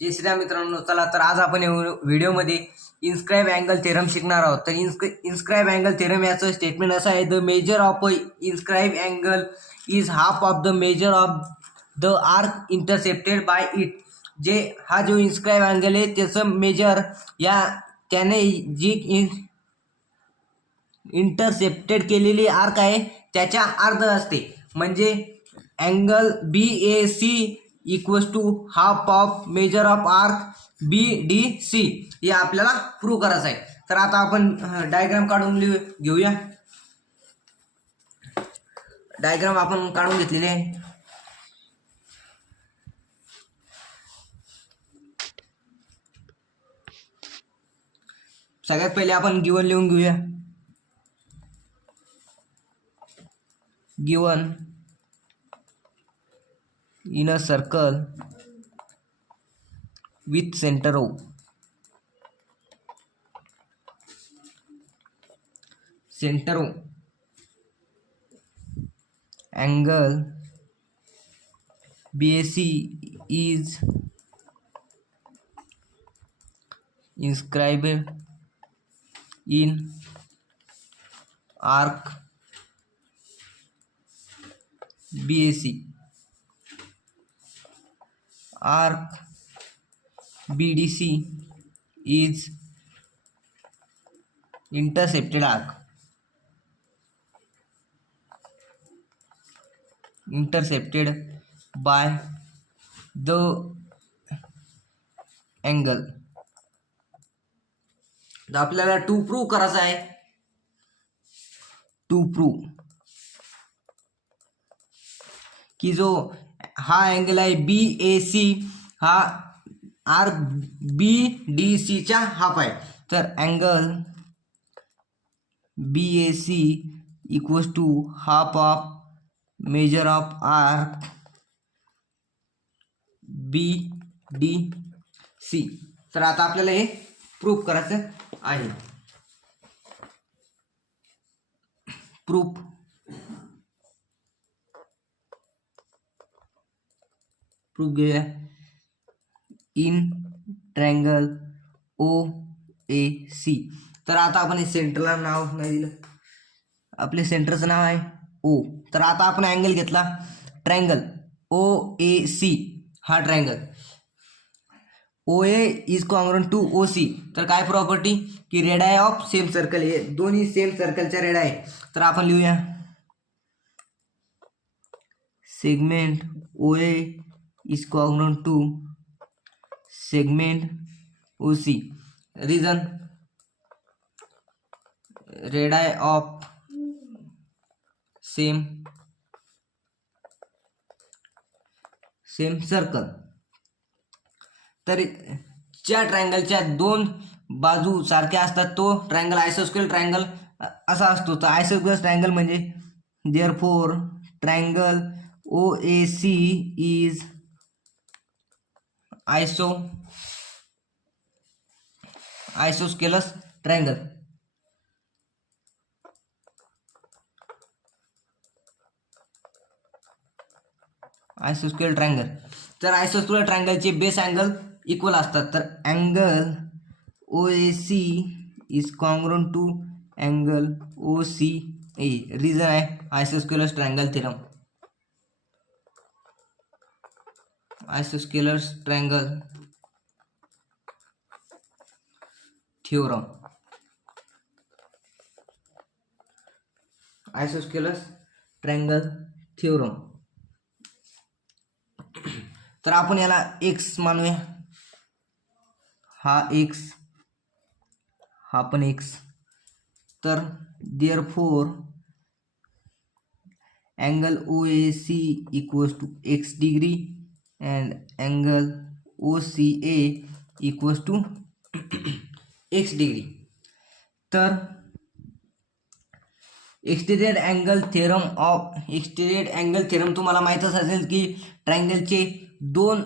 जय श्रीराम मित्रांनो. चला तर आज आपण व्हिडिओमध्ये इन्स्क्राइब अँगल थेरम शिकणार आहोत. तर इन्स्क्राइब अँगल थेरम याचं स्टेटमेंट असं आहे, the measure of inscribe angle is half of the measure of the arc intercepted by it. हा जो इन्स्क्राइब अँगल आहे त्याचं मेजर त्याने जी इंटरसेप्टेड केलेली आर्क आहे त्याच्या अर्ध असते. म्हणजे angle BAC equals to half of measure of arc BDC हे आपल्याला प्रूव्ह करायचं आहे. तर आता आपण डायग्राम काढून घेऊया. डायग्राम आपण काढून घेतलेले आहे. सगळ्यात पहिले आपण गिवन लिहून घेऊया. Given in a circle with center O. Center O. Angle BAC is inscribed in arc BAC. Arc BDC is intercepted arc. Intercepted by the angle. तर आपल्याला टू प्रूव्ह करायचा आहे. टू प्रूव्ह की जो हा अँगल आहे BAC हा arc BDC च्या हाफ आहे. तर angle BAC equals to half of measure of arc BDC. तर आता आपल्याला हे प्रूफ करायचं आहे. प्रूफ घेऊया. In triangle OAC. तर आता आपण सेंटरला नाव नाही दिलं, आपले सेंटरचं नाव आहे O. तर आता आपण अँगल घेतला ट्रायंगल OAC. हा triangle OA is congruent to OC. तर काय प्रॉपर्टी की रेडाय ऑफ सेम सर्कल, हे दोन्ही सेम सर्कलच्या रेडाय. तर आपण लिहूया segment OA is congruent to segment OC. Reason radii of same circle. तर ज्या ट्रायंगलच्या दोन बाजू सारख्या असतात तो ट्रायंगल आयसोस्केल ट्रायंगल असा असतो. तर आयसोस्केल ट्रायंगल म्हणजे therefore triangle OAC is isosceles triangle. आयसोस्केल ट्रायंगल. तर आयसोस्केल ट्रायंगलचे बेस अँगल इक्वल असतात. तर angle OAC is congruent to angle OCA. Reason आहे isosceles triangle theorem. Isosceles triangle theorem. Isosceles triangle theorem. तर आपण याला x मानूया. हा x, हा पण x. तर therefore angle OAC equals to x degree and angle OCA equals to x degree. तर एक्सटेंडेड अँगल थेरम तुम्हाला माहीतच असेल की ट्रायंगलचे दोन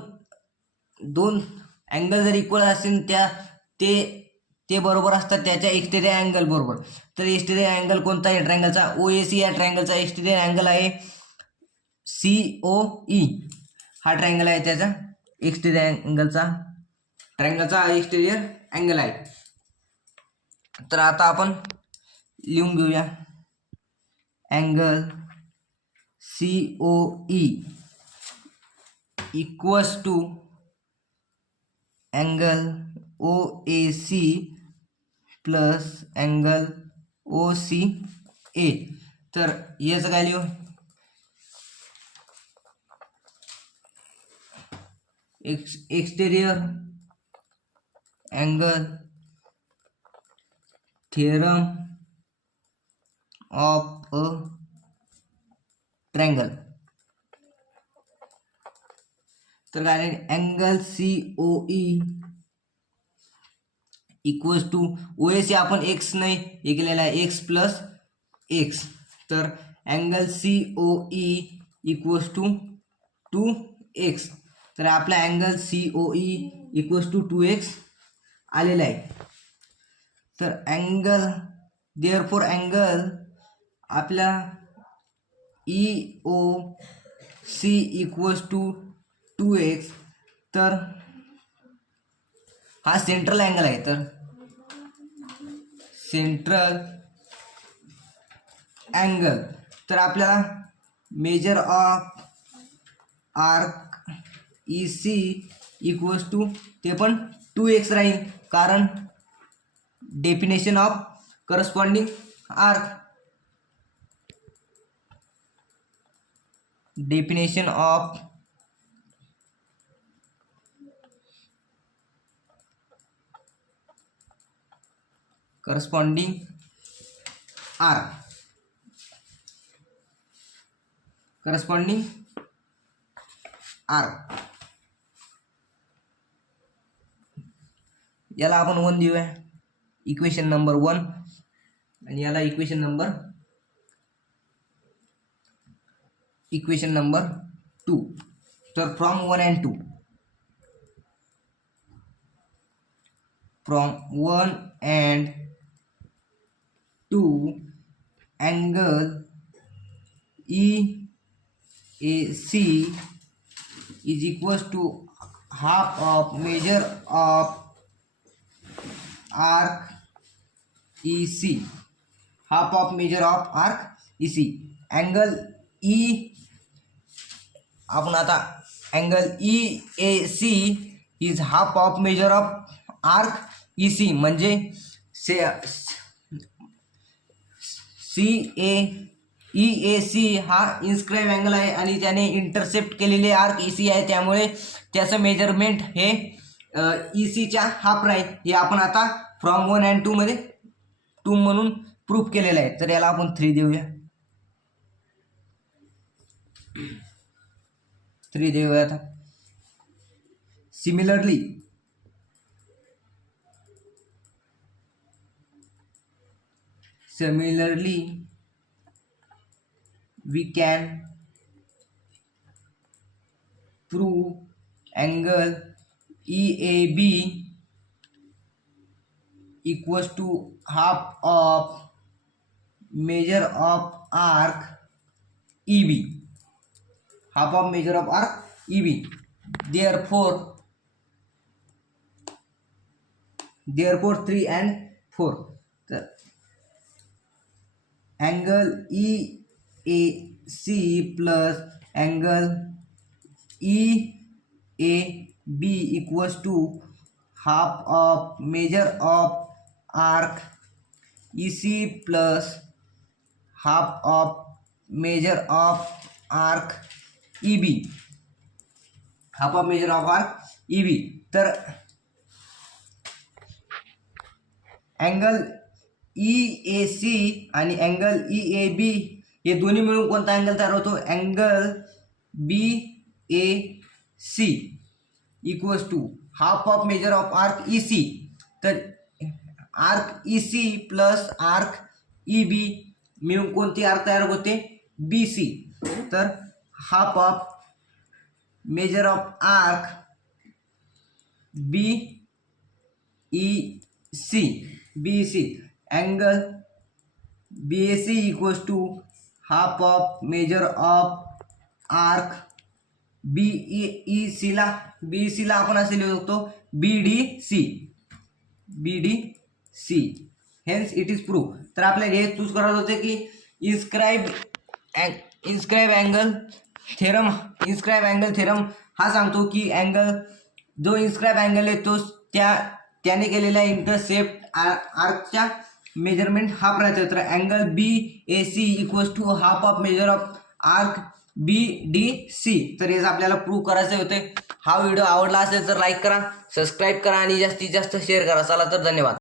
अँगल जर इक्वल असतील ते बरोबर असतात त्याच्या एक्सटेंडेड अँगल बरोबर. तर एक्सटेंडेड अँगल कोणता आहे ट्रायंगलचा OAC या ट्रायंगलचा एक्सटेंडेड अँगल आहे COE. हा ट्रायंगल आहे त्याचा एक्सटेंडेड अँगलचा ट्रायंगलचा एक्सटेरियर अँगल आहे. तर आता आपण लिहून घेऊया angle COE equals to angle OAC plus angle OCA. तर याचं काय लिहू, exterior angle theorem of a triangle. तर काय angle COE equals to OAC आपण एक्स नाही हे केलेला आहे एक्स प्लस एक्स. तर angle COE equals to 2x. तर आपला angle COE equals to 2x आलेला आहे. तर अँगल देअरफॉर अँगल आपला EOC इक्वल्स टू 2x. तर हा सेंट्रल अँगल आहे. तर सेंट्रल अँगल, तर आपल्याला measure of arc EC equals to ते पण 2x राहील, कारण definition of corresponding arc, definition of corresponding arc, corresponding arc. याला आपण 1 देऊया, इक्वेशन नंबर 1, आणि याला इक्वेशन नंबर 2. तर from 1 and 2, from 1 and 2 angle EAC is equals to half of measure of arc EC, half of measure of arc EC. angle E आपण आता angle EAC is half of measure of arc EC म्हणजे EAC हा इन्स्क्राइब angle आहे आणि त्याने intercept केलेले arc EC आहे, त्यामुळे त्याचं मेजरमेंट हे ECच्या हाफ राहील. हे आपण आता फ्रॉम 1 and 2 मध्ये 2 म्हणून प्रूफ केलेलं आहे. तर याला आपण 3 देऊया, 3 देऊया. आता similarly we can prove angle EAB equals to half of measure of arc EB, half of measure of arc EB. Therefore 3 and 4. तर angle EAC plus angle EAB equals to half of measure of arc EC plus half of measure of arc EB, half of measure of arc EB. तर angle EAC आणि angle EAB हे दोन्ही मिळून कोणता angle तयार होतो, angle BAC equals to half of measure of arc EC. तर arc EC plus arc EB मिळून कोणती आर्क तयार होते, BC. तर half of measure of arc BEC angle BAC equals to half of measure of arc BEC ला आपण असे लिहू शकतो BDC hence it is prove. तर आपल्याला हे चूज करायचं होतं की इन्स्क्राईब अँगल थेरम हा सांगतो की जो इन्स्क्राईब अँगल आहे तो त्याने केलेल्या इंटरसेप्ट आर्कच्या मेजरमेंट हाफ राहते. तर angle BAC equals to half of measure of arc BDC. तर हेच आपल्याला प्रूव्ह करायचे होते. हा व्हिडिओ आवडला असेल तर लाईक करा, सबस्क्राईब करा आणि जास्तीत जास्त शेअर करा. चला तर धन्यवाद.